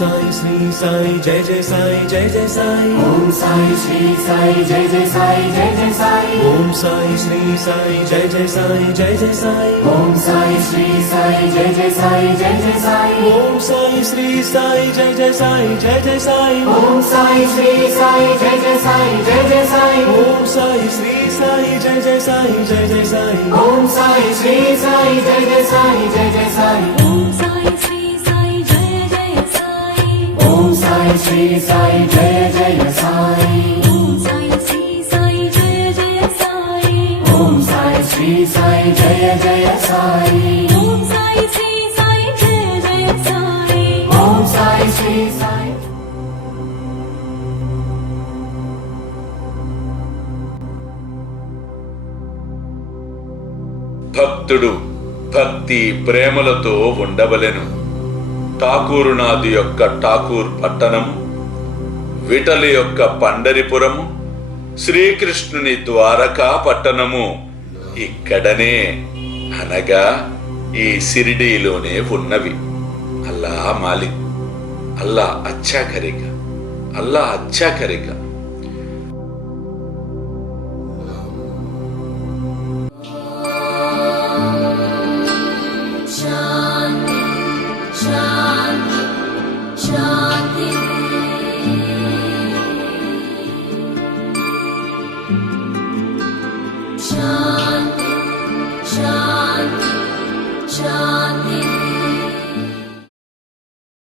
साई श्री साई जय जय साई जय जय साई। ओम साई श्री साई जय जय साई जय जय साई। ओम साई श्री साई जय जय साई जय जय साई। ओम साई श्री साई जय जय साई जय जय साई। ओम साई श्री साई जय जय साई जय जय साई। ओम साई श्री साई जय जय साई जय जय साई। ओम साई श्री साई जय जय साई जय जय साई। ओम साई श्री साई जय जय साई जय जय साई। ओम साई श्री साई जय जय साई। ओम साई श्री साई जय जय साई। ओम साई श्री साई जय जय साई। ओम साई श्री साई जय जय साई। ओम साई श्री साई जय जय साई। ओम साई श्री साई। భక్తుడు భక్తి ప్రేమలతో ఉండవలెను. ఠాకూరునాథి యొక్క ఠాకూర్ పట్టణము, విఠలి యొక్క పండరిపురము, శ్రీకృష్ణుని ద్వారకా పట్టణము ఇక్కడనే అనగా ఈ సిరిడీలోనే ఉన్నవి. అల్లా మాలిక్, అల్లా అచ్చా కరేగా, అల్లా అచ్చా కరేగా. शांति शांति शांति। शांति शांति शांति।